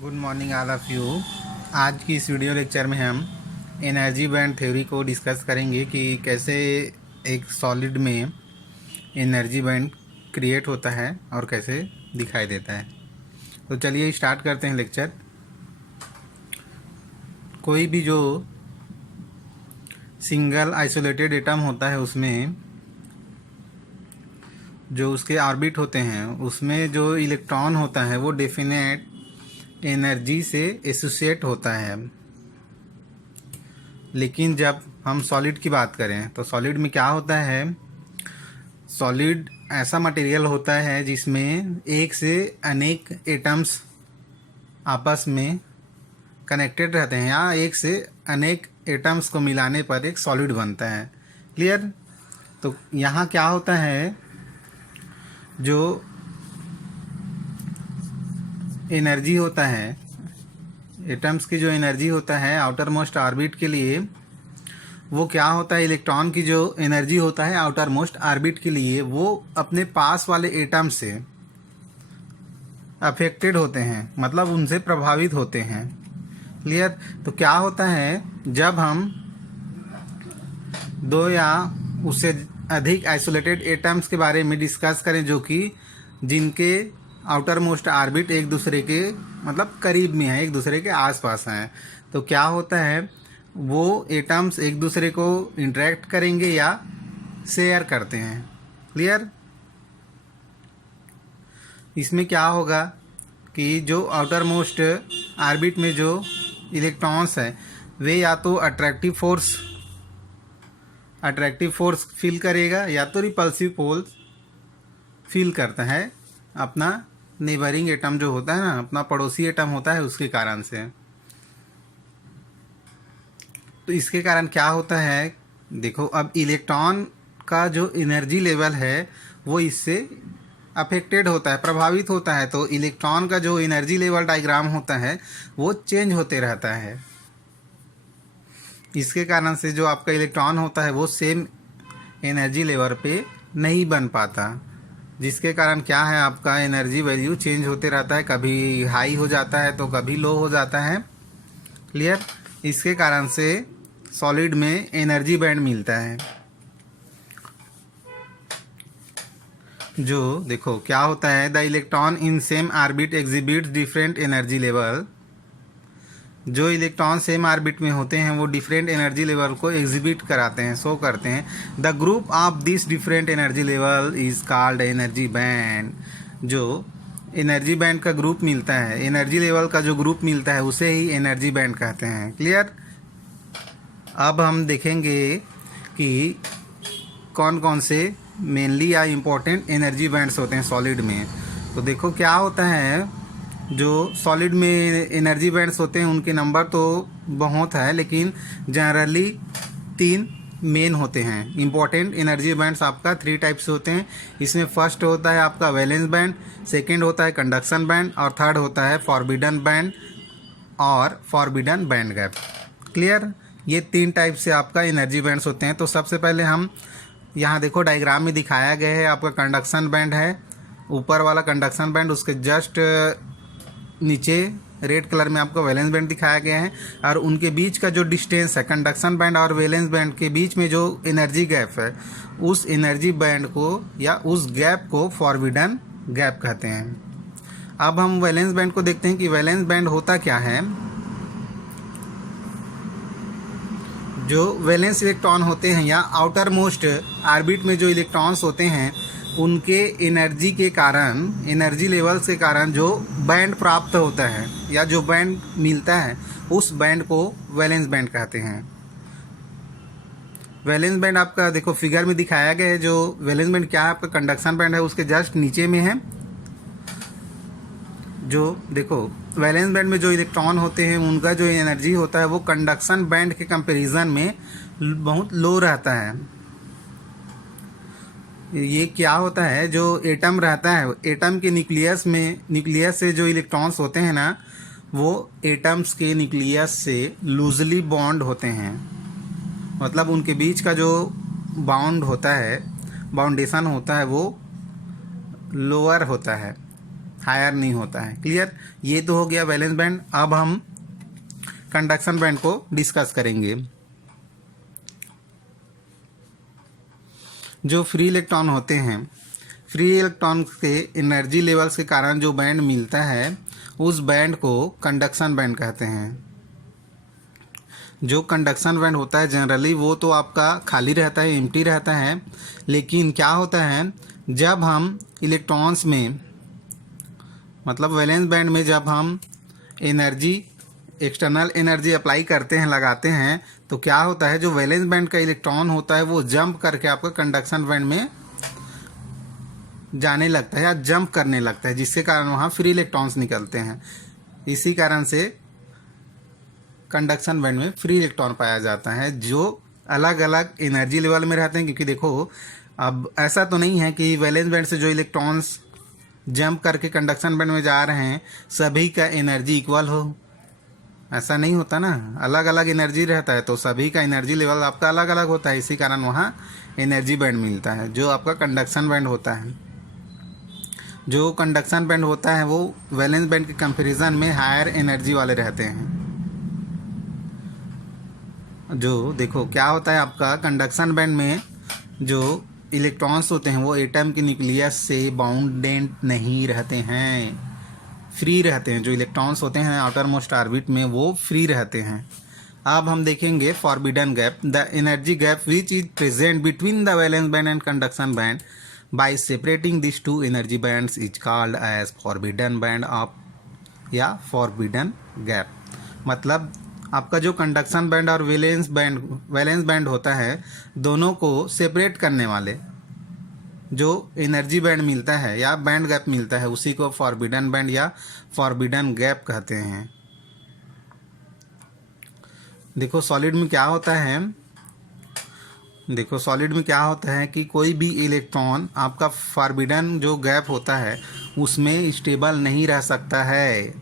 Good morning all of you. आज की इस वीडियो लेक्चर में हम एनर्जी बैंड थ्योरी को डिस्कस करेंगे कि कैसे एक सॉलिड में एनर्जी बैंड क्रिएट होता है और कैसे दिखाई देता है। तो चलिए स्टार्ट करते हैं लेक्चर। कोई भी जो सिंगल आइसोलेटेड एटम होता है उसमें जो उसके ऑर्बिट होते हैं उसमें जो इलेक्ट्रॉन होता है वो डेफिनेट एनर्जी से एसोसिएट होता है। लेकिन जब हम सॉलिड की बात करें तो सॉलिड में क्या होता है, सॉलिड ऐसा मटेरियल होता है जिसमें एक से अनेक एटम्स आपस में कनेक्टेड रहते हैं या एक से अनेक एटम्स को मिलाने पर एक सॉलिड बनता है। क्लियर? तो यहाँ क्या होता है, जो एनर्जी होता है एटम्स की, जो एनर्जी होता है आउटर मोस्ट ऑर्बिट के लिए, वो क्या होता है, इलेक्ट्रॉन की जो एनर्जी होता है आउटर मोस्ट ऑर्बिट के लिए वो अपने पास वाले एटम से अफेक्टेड होते हैं, मतलब उनसे प्रभावित होते हैं। क्लियर? तो क्या होता है, जब हम दो या उससे अधिक आइसोलेटेड एटम्स के बारे में डिस्कस करें जो कि जिनके आउटर मोस्ट ऑर्बिट एक दूसरे के मतलब करीब में है, एक दूसरे के आसपास हैं, तो क्या होता है, वो एटम्स एक दूसरे को इंटरेक्ट करेंगे या शेयर करते हैं। क्लियर? इसमें क्या होगा कि जो आउटर मोस्ट ऑर्बिट में जो इलेक्ट्रॉन्स हैं वे या तो अट्रैक्टिव फोर्स फील करेगा या तो रिपल्सिव फोर्स फील करता है अपना नेबरिंग एटम जो होता है ना, अपना पड़ोसी एटम होता है उसके कारण से। तो इसके कारण क्या होता है, देखो अब इलेक्ट्रॉन का जो एनर्जी लेवल है वो इससे अफेक्टेड होता है, प्रभावित होता है। तो इलेक्ट्रॉन का जो एनर्जी लेवल डायग्राम होता है वो चेंज होते रहता है। इसके कारण से जो आपका इलेक्ट्रॉन होता है वो सेम एनर्जी लेवल पे नहीं बन पाता, जिसके कारण क्या है, आपका एनर्जी वैल्यू चेंज होते रहता है, कभी हाई हो जाता है तो कभी लो हो जाता है। क्लियर? इसके कारण से सॉलिड में एनर्जी बैंड मिलता है। जो देखो क्या होता है, the electron in same orbit exhibits different energy level. जो इलेक्ट्रॉन सेम ऑर्बिट में होते हैं वो डिफरेंट एनर्जी लेवल को एग्जिबिट कराते हैं, शो करते हैं। The group of this different energy level is called energy band. जो एनर्जी बैंड का ग्रुप मिलता है, एनर्जी लेवल का जो ग्रुप मिलता है उसे ही एनर्जी बैंड कहते हैं। क्लियर? अब हम देखेंगे कि कौन कौन से मेनली या इम्पोर्टेंट एनर्जी बैंड्स होते हैं सॉलिड में। तो देखो क्या होता है, जो सॉलिड में एनर्जी बैंड्स होते हैं उनके नंबर तो बहुत है, लेकिन जनरली 3 मेन होते हैं। इम्पोर्टेंट एनर्जी बैंड्स आपका 3 टाइप्स होते हैं। इसमें फर्स्ट होता है आपका वैलेंस बैंड, सेकंड होता है कंडक्शन बैंड और थर्ड होता है फॉरबिडन बैंड और फॉरबिडन बैंड गैप। क्लियर? ये 3 टाइप से आपका एनर्जी बैंड्स होते हैं। तो सबसे पहले हम यहाँ देखो डायग्राम में दिखाया गया है, आपका कंडक्शन बैंड है, ऊपर वाला कंडक्शन बैंड, उसके जस्ट नीचे रेड कलर में आपको वैलेंस बैंड दिखाया गया है, और उनके बीच का जो डिस्टेंस है कंडक्शन बैंड और वैलेंस बैंड के बीच में जो एनर्जी गैप है उस एनर्जी बैंड को या उस गैप को फॉरबिडन गैप कहते हैं। अब हम वैलेंस बैंड को देखते हैं कि वैलेंस बैंड होता क्या है। जो वैलेंस इलेक्ट्रॉन होते हैं या आउटर मोस्ट ऑर्बिट में जो इलेक्ट्रॉन्स होते हैं उनके एनर्जी के कारण, एनर्जी लेवल्स के कारण जो बैंड प्राप्त होता है या जो बैंड मिलता है उस बैंड को वैलेंस बैंड कहते हैं। वैलेंस बैंड आपका देखो फिगर में दिखाया गया है। जो वैलेंस बैंड क्या है, आपका कंडक्शन बैंड है उसके जस्ट नीचे में है। जो देखो वैलेंस बैंड में जो इलेक्ट्रॉन होते हैं उनका जो एनर्जी होता है वो कंडक्शन बैंड के कंपैरिजन में बहुत लो रहता है। ये क्या होता है, जो एटम रहता है, एटम के न्यूक्लियस से जो इलेक्ट्रॉन्स होते हैं ना, वो एटम्स के न्यूक्लियस से लूजली बॉन्ड होते हैं, मतलब उनके बीच का जो बाउंड होता है, बाउंडेशन होता है वो लोअर होता है। हायर नहीं होता है। क्लियर? ये तो हो गया वैलेंस बैंड। अब हम कंडक्शन बैंड को डिस्कस करेंगे। जो फ्री इलेक्ट्रॉन होते हैं, फ्री इलेक्ट्रॉन के एनर्जी लेवल्स के कारण जो बैंड मिलता है उस बैंड को कंडक्शन बैंड कहते हैं। जो कंडक्शन बैंड होता है जनरली वो तो आपका खाली रहता है, एम्प्टी रहता है, लेकिन क्या होता है जब हम इलेक्ट्रॉन्स में मतलब वैलेंस बैंड में जब हम एनर्जी एक्सटर्नल एनर्जी अप्लाई करते हैं, लगाते हैं, तो क्या होता है जो वैलेंस बैंड का इलेक्ट्रॉन होता है वो जंप करके आपका कंडक्शन बैंड में जाने लगता है या जंप करने लगता है, जिसके कारण वहाँ फ्री इलेक्ट्रॉन्स निकलते हैं। इसी कारण से कंडक्शन बैंड में फ्री इलेक्ट्रॉन पाया जाता है जो अलग अलग एनर्जी लेवल में रहते हैं। क्योंकि देखो अब ऐसा तो नहीं है कि वैलेंस बैंड से जो इलेक्ट्रॉन्स जंप करके कंडक्शन बैंड में जा रहे हैं सभी का एनर्जी इक्वल हो, ऐसा नहीं होता ना। अलग अलग एनर्जी रहता है तो सभी का एनर्जी लेवल आपका अलग अलग होता है। इसी कारण वहाँ एनर्जी बैंड मिलता है जो आपका कंडक्शन बैंड होता है। जो कंडक्शन बैंड होता है वो वैलेंस बैंड के कंपैरिजन में हायर एनर्जी वाले रहते हैं। जो देखो क्या होता है आपका कंडक्शन बैंड में जो इलेक्ट्रॉन्स होते हैं वो एटम के न्यूक्लियस से बाउंडेड नहीं रहते हैं, फ्री रहते हैं। जो इलेक्ट्रॉन्स होते हैं आउटर मोस्ट ऑर्बिट में वो फ्री रहते हैं। अब हम देखेंगे forbidden gap, the energy gap which is present between the valence band and conduction band by separating this two energy bands is called as forbidden band of या forbidden gap. मतलब आपका जो कंडक्शन बैंड और valence band होता है दोनों को separate करने वाले जो एनर्जी बैंड मिलता है या बैंड गैप मिलता है उसी को फॉरबिडन बैंड या फॉरबिडन गैप कहते हैं। देखो सॉलिड में क्या होता है, देखो सॉलिड में क्या होता है कि कोई भी इलेक्ट्रॉन आपका फॉरबिडन जो गैप होता है उसमें स्टेबल नहीं रह सकता है।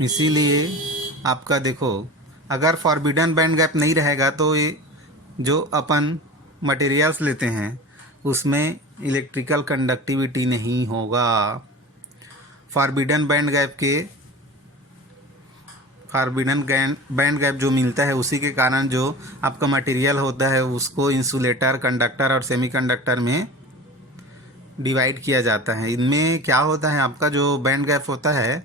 इसीलिए आपका देखो अगर फॉरबिडन बैंड गैप नहीं रहेगा तो ये जो अपन मटेरियल्स लेते हैं उसमें इलेक्ट्रिकल कंडक्टिविटी नहीं होगा। फॉरबिडन बैंड गैप जो मिलता है उसी के कारण जो आपका मटेरियल होता है उसको इंसुलेटर, कंडक्टर और सेमीकंडक्टर में डिवाइड किया जाता है। इनमें क्या होता है आपका जो बैंड गैप होता है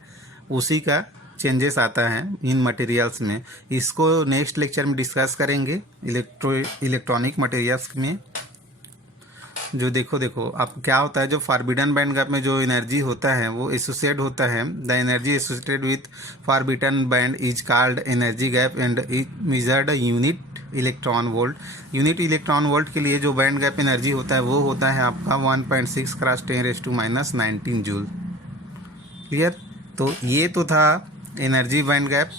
उसी का चेंजेस आता है इन मटेरियल्स में। इसको नेक्स्ट लेक्चर में डिस्कस करेंगे इलेक्ट्रॉनिक मटेरियल्स में। जो देखो आप क्या होता है जो फॉरबिडन बैंड गैप में जो एनर्जी होता है वो एसोसिएट होता है, the energy associated with forbidden band is called energy gap and is measured unit electron volt. Unit electron volt के लिए जो बैंड गैप एनर्जी होता है वो होता है आपका 1.6 × 10⁻⁻19 जूल। क्लियर? तो ये तो था energy band gap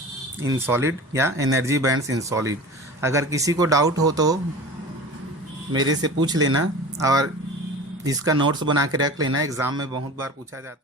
in solid या एनर्जी बैंड्स इन सॉलिड। अगर किसी को डाउट हो तो मेरे से पूछ लेना और इसका नोट्स बना के रख लेना, एग्ज़ाम में बहुत बार पूछा जाता है।